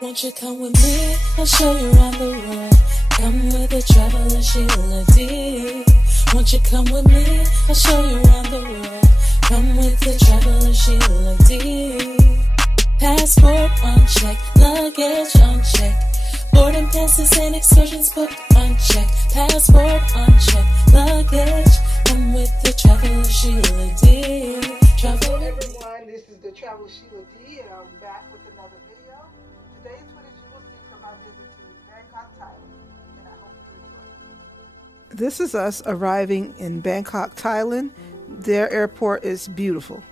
Won't you come with me? I'll show you around the world. Come with the traveler Sheila D. Won't you come with me? I'll show you around the world. Come with the traveler Sheila D. Passport on check, luggage on check. Boarding passes and excursions booked on check. Passport on check, luggage. Come with the traveler Sheila D. Hello everyone, this is the Traveler Sheila D, and I'm back with another video. Today's footage you will see from my visit to Bangkok, Thailand, and I hope you enjoy. This is us arriving in Bangkok, Thailand. Their airport is beautiful.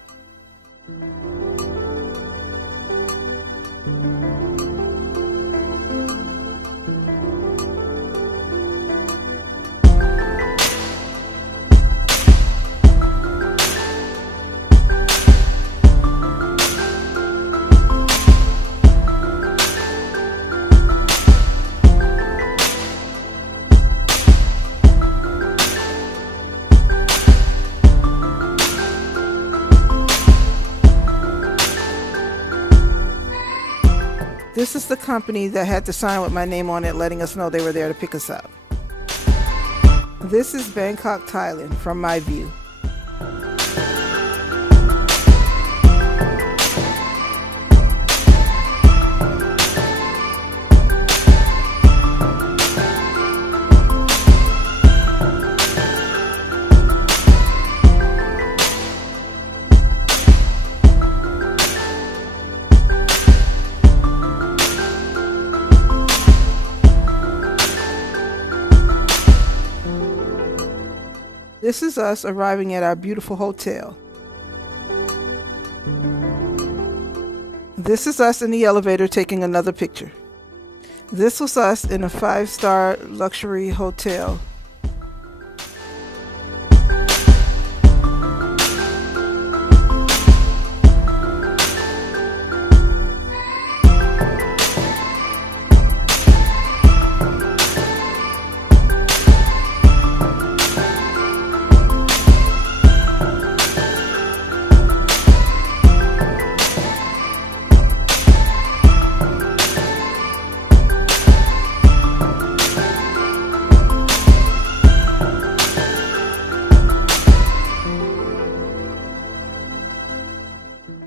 This is the company that had the sign with my name on it letting us know they were there to pick us up. This is Bangkok, Thailand from my view. This is us arriving at our beautiful hotel. This is us in the elevator taking another picture. This was us in a 5-star luxury hotel.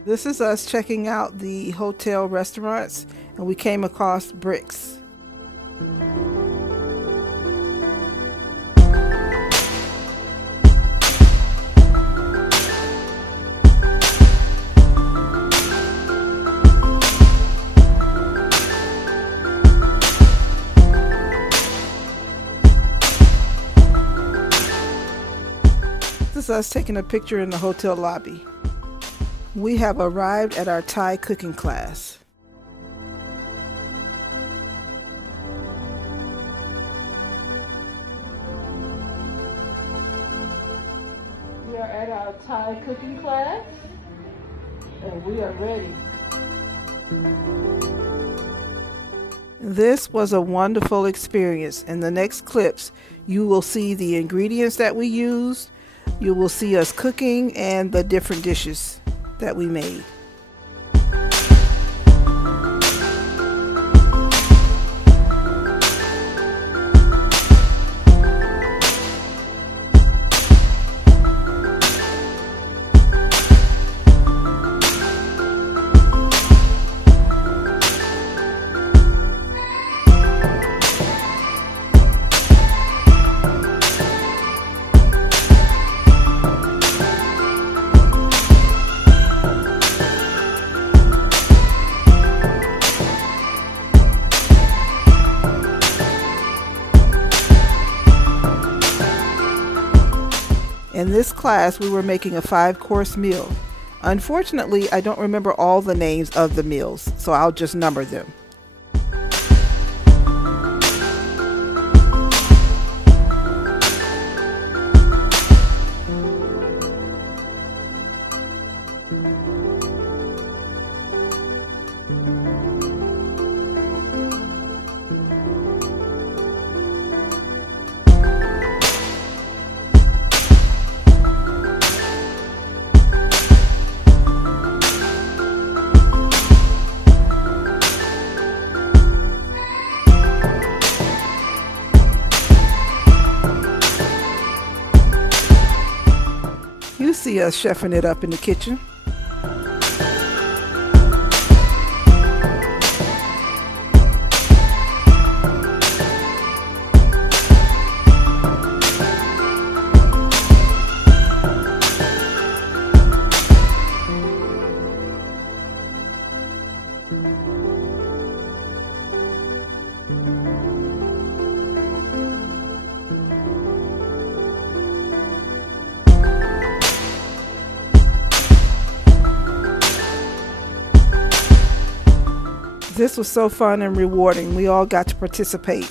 This is us checking out the hotel restaurants, and we came across Bricks. This is us taking a picture in the hotel lobby. We have arrived at our Thai cooking class. We are at our Thai cooking class, and we are ready. This was a wonderful experience. In the next clips, you will see the ingredients that we used. You will see us cooking and the different dishes that we made. In this class, we were making a 5-course meal. Unfortunately, I don't remember all the names of the meals, so I'll just number them. see us chefing it up in the kitchen. This was so fun and rewarding. We all got to participate.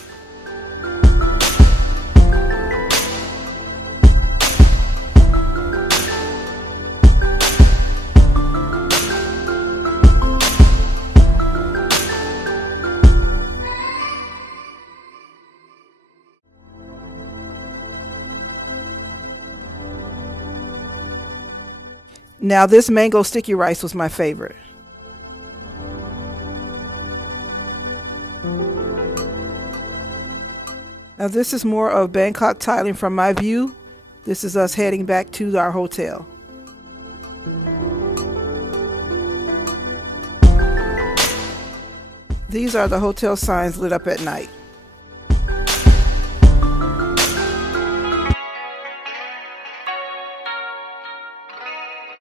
Now this mango sticky rice was my favorite. Now this is more of Bangkok, Thailand from my view. This is us heading back to our hotel. These are the hotel signs lit up at night.